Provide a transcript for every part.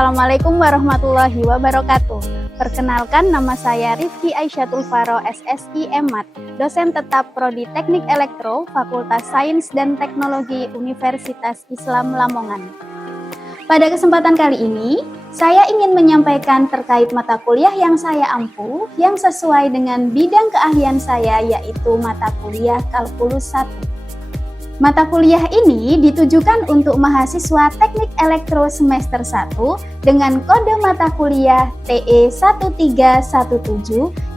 Assalamualaikum warahmatullahi wabarakatuh. Perkenalkan, nama saya Rifki Aisyatul Faro, SSI MAT, dosen tetap Prodi Teknik Elektro, Fakultas Sains dan Teknologi Universitas Islam Lamongan. Pada kesempatan kali ini, saya ingin menyampaikan terkait mata kuliah yang saya ampu yang sesuai dengan bidang keahlian saya, yaitu mata kuliah Kalkulus 1. Mata kuliah ini ditujukan untuk mahasiswa Teknik Elektro semester 1 dengan kode mata kuliah TE 1317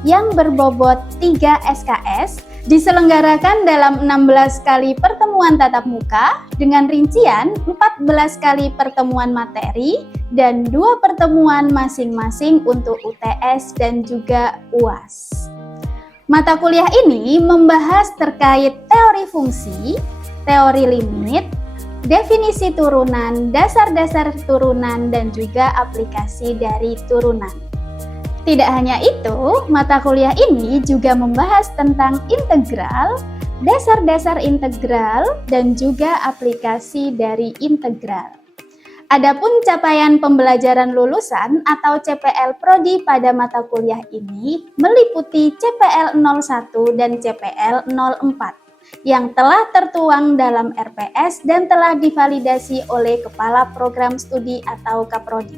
yang berbobot 3 SKS, diselenggarakan dalam 16 kali pertemuan tatap muka dengan rincian 14 kali pertemuan materi dan 2 pertemuan masing-masing untuk UTS dan juga UAS. Mata kuliah ini membahas terkait teori fungsi, teori limit, definisi turunan, dasar-dasar turunan, dan juga aplikasi dari turunan. Tidak hanya itu, mata kuliah ini juga membahas tentang integral, dasar-dasar integral, dan juga aplikasi dari integral. Adapun capaian pembelajaran lulusan atau CPL Prodi pada mata kuliah ini meliputi CPL 01 dan CPL 04. Yang telah tertuang dalam RPS dan telah divalidasi oleh Kepala Program Studi atau Kaprodi.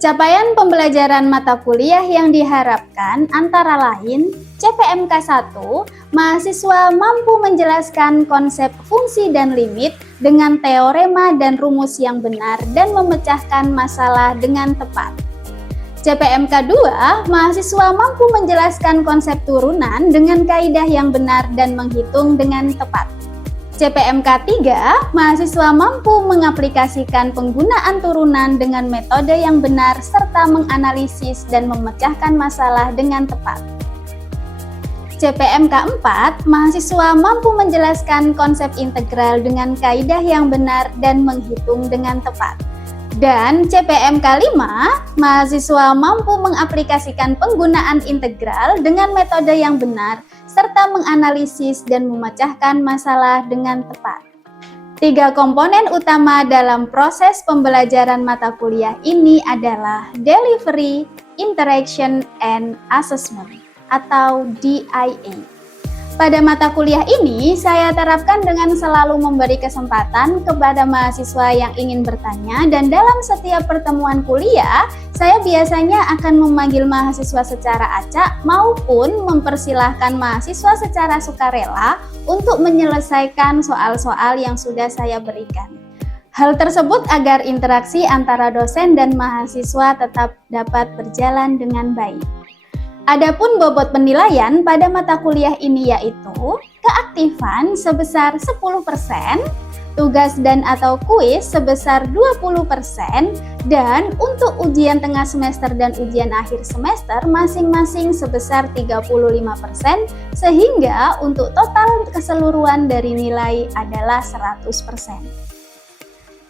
Capaian pembelajaran mata kuliah yang diharapkan antara lain CPMK 1, mahasiswa mampu menjelaskan konsep fungsi dan limit dengan teorema dan rumus yang benar dan memecahkan masalah dengan tepat. CPMK 2, mahasiswa mampu menjelaskan konsep turunan dengan kaidah yang benar dan menghitung dengan tepat. CPMK 3, mahasiswa mampu mengaplikasikan penggunaan turunan dengan metode yang benar serta menganalisis dan memecahkan masalah dengan tepat. CPMK 4, mahasiswa mampu menjelaskan konsep integral dengan kaidah yang benar dan menghitung dengan tepat. Dan CPMK 5, mahasiswa mampu mengaplikasikan penggunaan integral dengan metode yang benar, serta menganalisis dan memecahkan masalah dengan tepat. 3 komponen utama dalam proses pembelajaran mata kuliah ini adalah Delivery, Interaction, and Assessment atau DIA. Pada mata kuliah ini, saya terapkan dengan selalu memberi kesempatan kepada mahasiswa yang ingin bertanya, dan dalam setiap pertemuan kuliah, saya biasanya akan memanggil mahasiswa secara acak maupun mempersilahkan mahasiswa secara sukarela untuk menyelesaikan soal-soal yang sudah saya berikan. Hal tersebut agar interaksi antara dosen dan mahasiswa tetap dapat berjalan dengan baik. Adapun bobot penilaian pada mata kuliah ini yaitu keaktifan sebesar 10%, tugas dan atau kuis sebesar 20%, dan untuk ujian tengah semester dan ujian akhir semester masing-masing sebesar 35%, sehingga untuk total keseluruhan dari nilai adalah 100%.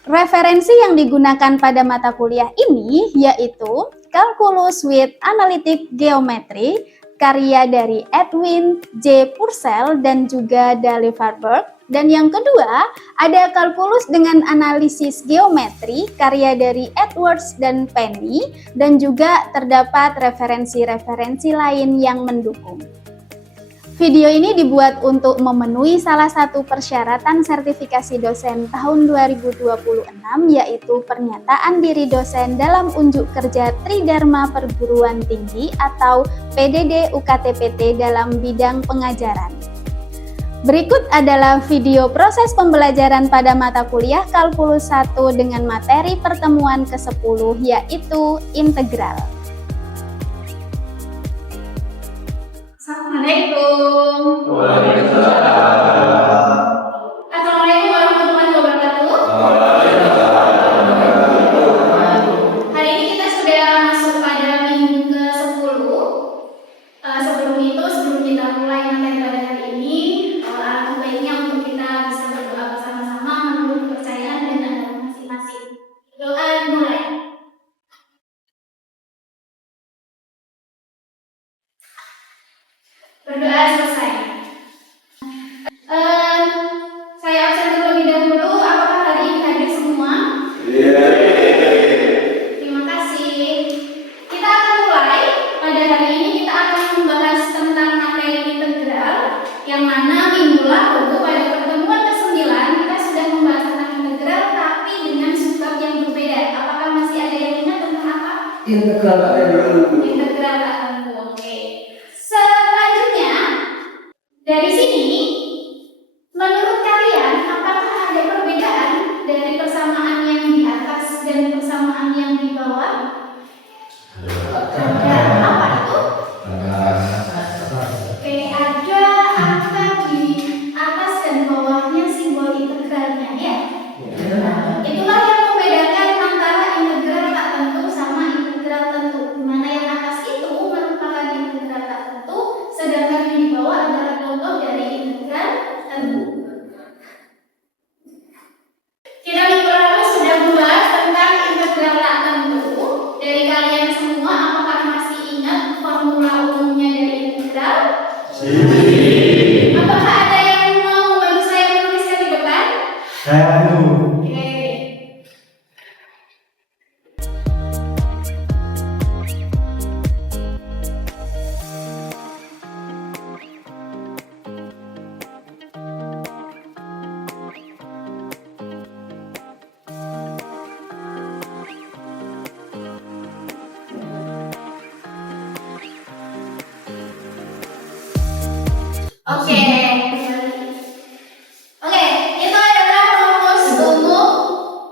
Referensi yang digunakan pada mata kuliah ini yaitu Calculus with Analytic Geometry, karya dari Edwin J. Purcell dan juga Daliverberg. Dan yang kedua, ada Kalkulus dengan Analisis Geometri, karya dari Edwards dan Penny, dan juga terdapat referensi-referensi lain yang mendukung. Video ini dibuat untuk memenuhi salah satu persyaratan sertifikasi dosen tahun 2026, yaitu pernyataan diri dosen dalam unjuk kerja Tridharma Perguruan Tinggi atau PDD UKT-PT dalam bidang pengajaran. Berikut adalah video proses pembelajaran pada mata kuliah Kalkulus 1 dengan materi pertemuan ke-10, yaitu integral. Assalamualaikum. Waalaikumsalam. Assalamualaikum warahmatullahi wabarakatuh. Hari ini kita sudah masuk pada minggu ke-10. Sebelum kita mulai materi pada hari ini, alangkah baiknya untuk kita bisa berdoa bersama-sama menurut kepercayaan dan agama masing-masing. Doa mulai. Berdoa selesai. Saya absen terlebih dahulu. Apakah hari ini hadir semua? Iya. Integral tak tentu. Integral tak tentu. Oke. Selanjutnya dari sini, menurut kalian apakah ada perbedaan dari persamaan yang di atas dan persamaan yang di bawah? Ada. Apa itu? Oke, ada angka di atas dan bawahnya simbol integralnya ya. Itulah yang membedakan antara integral tak tentu sama integral tentu. Di mana yang atas itu merupakan integral tak tentu, sedangkan yang di bawah adalah contoh dari integral tentu. Kita minggu lalu sudah membahas tentang integral tak tentu. Dari kalian semua, apakah masih ingat formula umumnya dari integral? Apakah ada yang mau membantu saya menuliskan di depan? Oke. Oke, itu adalah rumus umum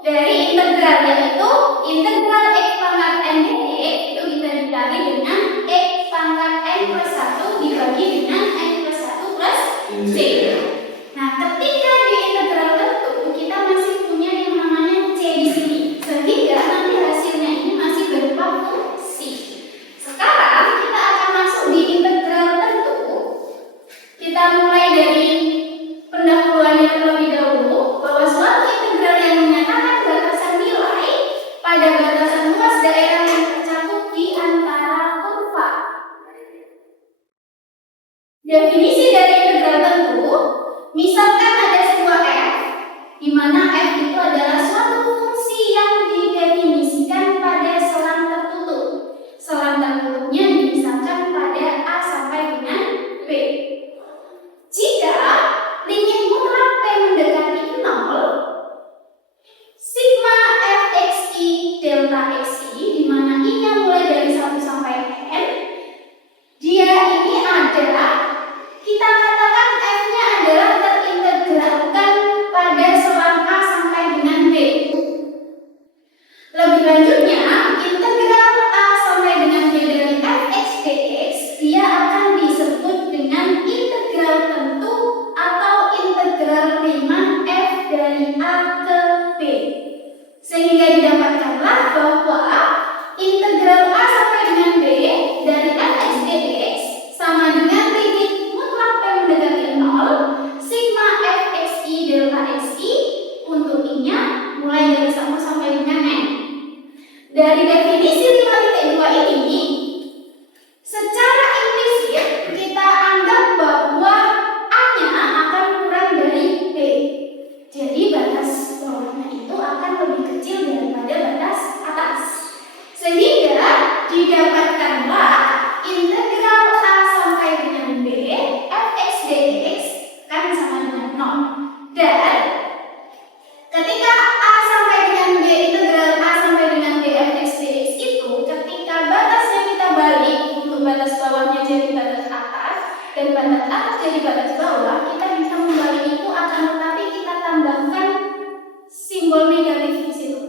dari integral, yaitu integral x pangkat n dx itu bisa dikali dengan x pangkat n plus 1 dibagi dengan n plus 1 plus c. Nah, ketika di integral tentu kita masih punya yang namanya c di sini, sehingga nanti hasilnya ini masih berupa fungsi. Sekarang kita akan masuk di integral tentu. Kita mulai dari pendahuluannya terlebih dahulu, bahwa suatu integral yang menyatakan batasan nilai pada batasan luas daerah yang tercakup di antara kurva. Definisi dari integral tentu, misalkan ada sebuah f, di mana f itu adalah suatu fungsi yang didefinisikan pada selang tertutup. Selang tertutupnya dimisalkan pada a sampai dengan b. Jika limit mutlak p mendekati 0, sigma fxi delta xi, di mana i-nya mulai dari 1 sampai n, dia ini adalah, kita katakan f-nya adalah terintegralkan pada selang a sampai dengan b. Lebih lanjutnya, integral a sampai dengan b dari fx dx, dia akan disebut dengan integral tentu atau integral riemann f dari a ke b. Sehingga didapatkanlah bahwa integral a sampai dengan b dari fx dx sama dengan limit mutlak p mendekati 0 sigma fxi delta xi untuk i-nya mulai dari 1 sampai dengan n. Dari definisi 5.2 ini, secara implisit kita anggap bahwa a-nya akan kurang dari b. Jadi batas bawahnya itu akan lebih kecil daripada batas atas. Sehingga didapatkanlah integral a sampai dengan b fx dx kan sama dengan 0. Dan ketika a sampai dengan b, integral a sampai dengan b fx dx itu, ketika batasnya kita balik untuk batas bawahnya jadi batas atas dan batas atas jadi batas bawah, kita bisa membalik itu, akan tetapi kita tambahkan simbol negatif di situ.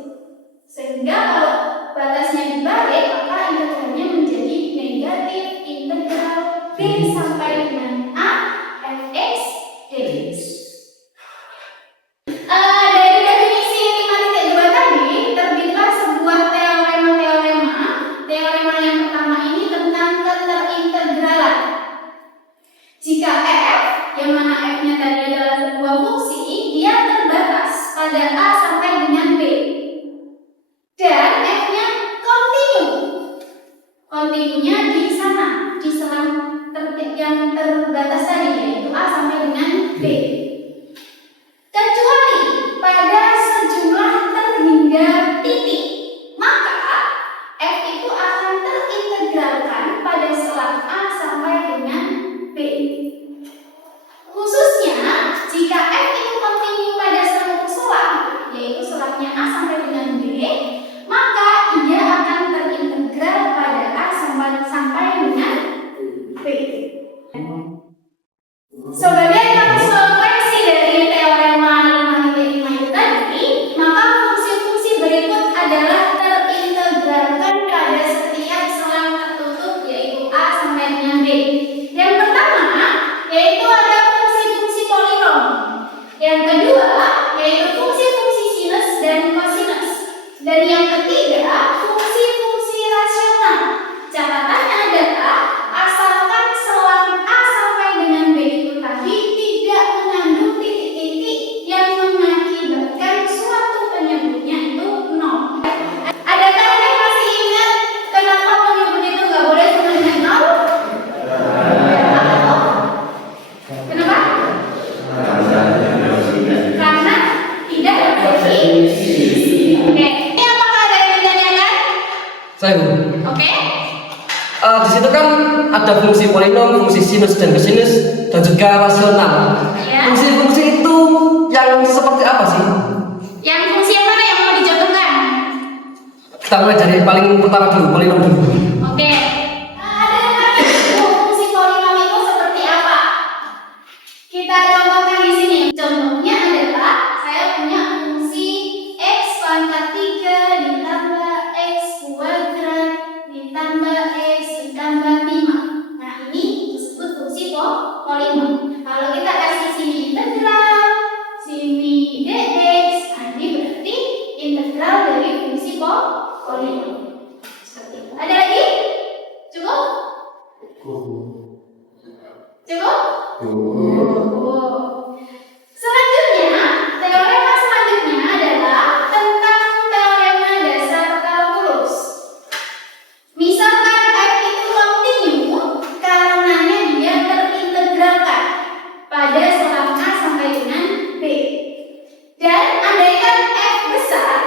Sehingga kalau batasnya dibalik, maka integralnya menjadi negatif integral b sampai dengan a fx dx. Dari definisi 5.2 tadi, terbitlah sebuah teorema. Teorema yang pertama ini tentang keterintegralan. Jika f, yang mana f-nya tadi adalah sebuah fungsi, dia terbatas pada a sampai dengan b. Dan yang ketiga, fungsi-fungsi rasional. Catatannya adalah asalkan selang A sampai dengan B itu tadi tidak mengandung titik-titik yang mengakibatkan suatu penyebutnya itu nol. Adakah yang masih ingat kenapa penyebut itu nggak boleh sama dengan nol? Kenapa? Karena tidak memiliki. Oke, ini apakah ada yang ditanyakan? Saya Oke. di situ kan ada fungsi polinom, fungsi sinus dan kosinus, dan juga rasional. Ya. Fungsi-fungsi itu yang seperti apa sih? Yang fungsi yang mana yang mau dicontohkan? Kita mulai dari paling pertama dulu, polinom dulu. Oke. Ada yang ngerti fungsi polinom itu seperti apa? Kita contohkan di sini. Contohnya adalah saya punya fungsi x pangkat 3 ditambah x kuadrat ditambah x ditambah 5. Nah, ini disebut fungsi polinom. Kalau kita kasih sini integral, sini dx, nah ini berarti integral dari fungsi polinom. Seperti itu. Ada lagi? Cukup? Cukup? Selanjutnya, teorema selanjutnya adalah tentang teorema dasar kalkulus. Misalkan f itu kontinu, karenanya dia terintegralkan pada selang A sampai dengan B. Dan andaikan f besar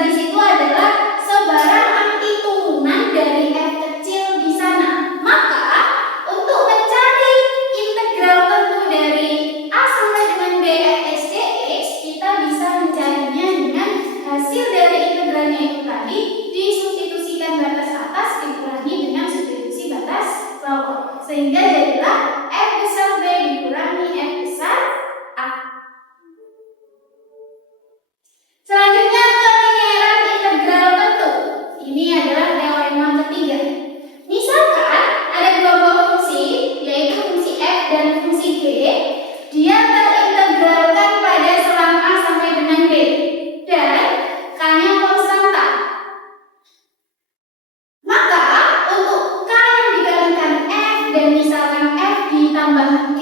di situ adalah sebarang arti turunan dari f kecil di sana. Maka untuk mencari integral tentu dari A sampai dengan B f(x) dx, kita bisa mencarinya dengan hasil dari integralnya itu tadi disubstitusikan batas atas dikurangi dengan substitusi batas bawah, sehingga jadilah f besar B dikurangi f besar A. Selanjutnya, keliniaran integral tentu. Ini adalah teorema ketiga. Misalkan ada dua buah fungsi, yaitu fungsi f dan fungsi g. Dia terintegralkan pada selang A sampai dengan B, dan k-nya konstanta. Maka untuk k yang dikalikan f dan misalkan f ditambah g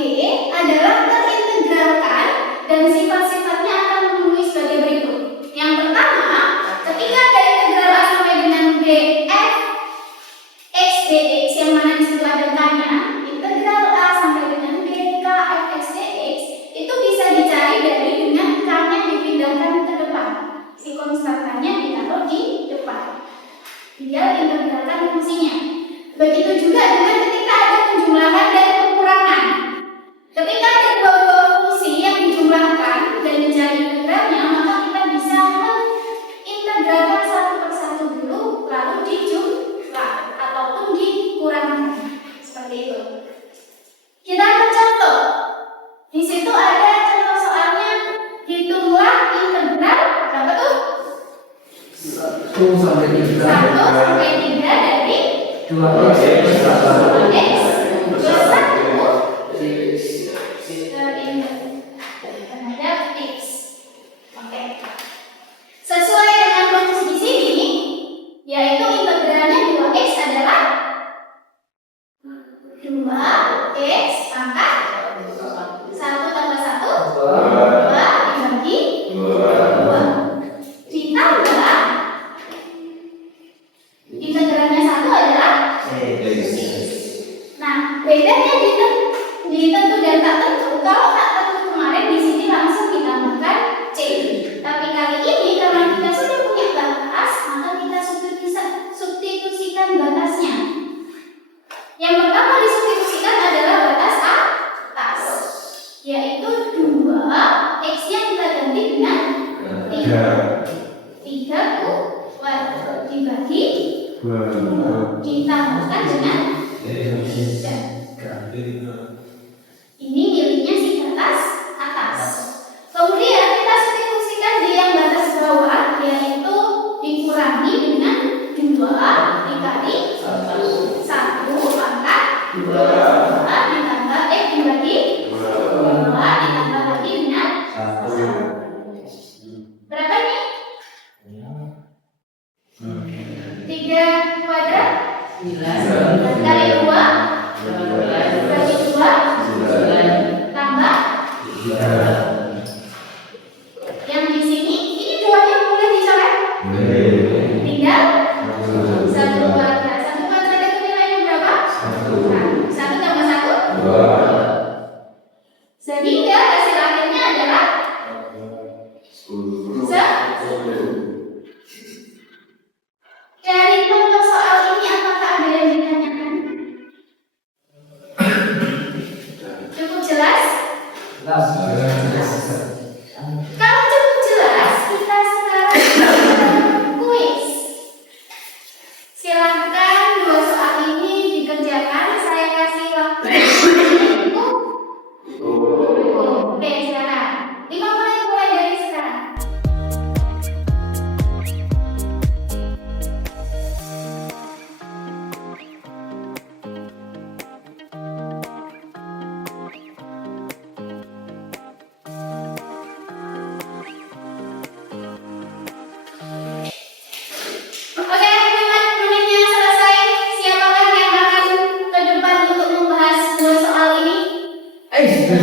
adalah terintegralkan dan sifat-sifatnya akan memenuhi sebagai berikut. Yang pertama, ketika ada integral A sampai dengan B f x dx yang mana di situ ada k-nya, integral A sampai dengan B k f x dx itu bisa dicari dari dengan k-nya dipindahkan ke depan. Si konstantanya ditaruh di depan. Dia integralkan fungsinya. Begitu juga dengan ketika ada penjumlahan dan pengurangan. Ketika ada dua buah fungsi yang dijumlahkan dan mencari integralnya, maka kita bisa mengintegralkan satu persatu dulu, lalu dijumlah ataupun dikurangkan. Seperti itu. Kita ambil contoh. Di situ ada contoh soalnya, hitunglah integral berapa tuh? 1 sampai 1 sampai 3 dari 2x x plus 1 terhadap x. Oke. Sesuai dengan rumus di sini, yaitu integralnya 2x adalah 2x pangkat 1 tambah 1 2 dibagi 2 ditambah integralnya 1 adalah. Nah, bedanya di tentu dan tak tentu. Kalau tak tentu kemarin di sini langsung ditambahkan c. Tapi kali ini karena kita sudah punya batas, maka kita substitusikan batasnya. Yang pertama disubstitusikan adalah batas atas, yaitu 2 x yang kita ganti dengan 3 kuadrat dibagi 2 ditambahkan dengan 3. Ini miliknya si batas atas. Kemudian kita substitusikan di yang batas bawah, yaitu dikurangi dengan 2 dikali 1 pangkat 2 ditambah dibagi 2 ditambah lagi dengan 1. Berapa nih?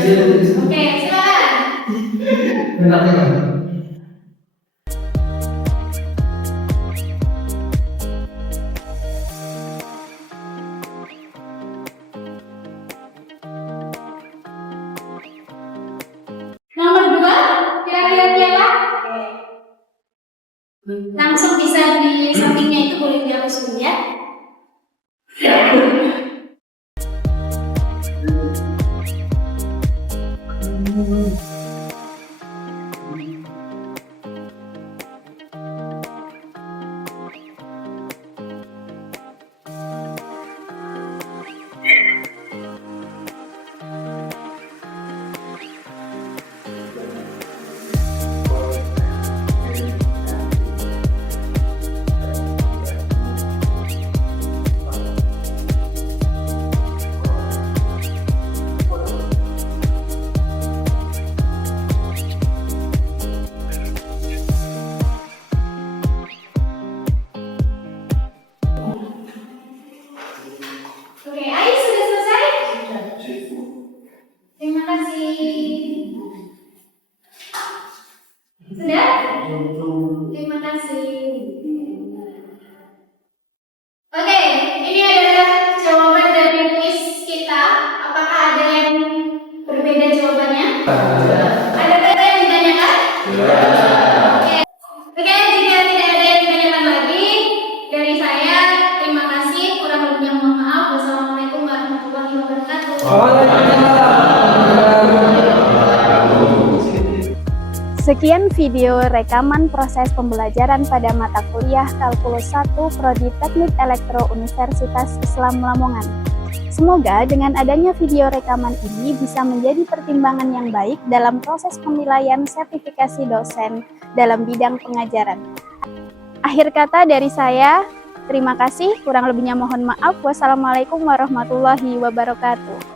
Oke, silakan. Nomor 2, kira-kira siapa? Langsung bisa di sampingnya itu boleh dihapus dulu ya. Oke, Ai sudah selesai? Terima kasih. Sudah? Terima kasih. Oke, ini adalah jawaban dari kuis kita. Apakah ada yang berbeda jawabannya? Ada kata yang ditanyakan? Oke, jika tidak ada yang ditanyakan lagi dari saya, terima kasih. Kurang lebihnya mohon maaf. Wassalamualaikum warahmatullahi wabarakatuh. Sekian video rekaman proses pembelajaran pada mata kuliah Kalkulus 1 Prodi Teknik Elektro Universitas Islam Lamongan. Semoga dengan adanya video rekaman ini bisa menjadi pertimbangan yang baik dalam proses penilaian sertifikasi dosen dalam bidang pengajaran. Akhir kata dari saya, terima kasih. Kurang lebihnya mohon maaf. Wassalamualaikum warahmatullahi wabarakatuh.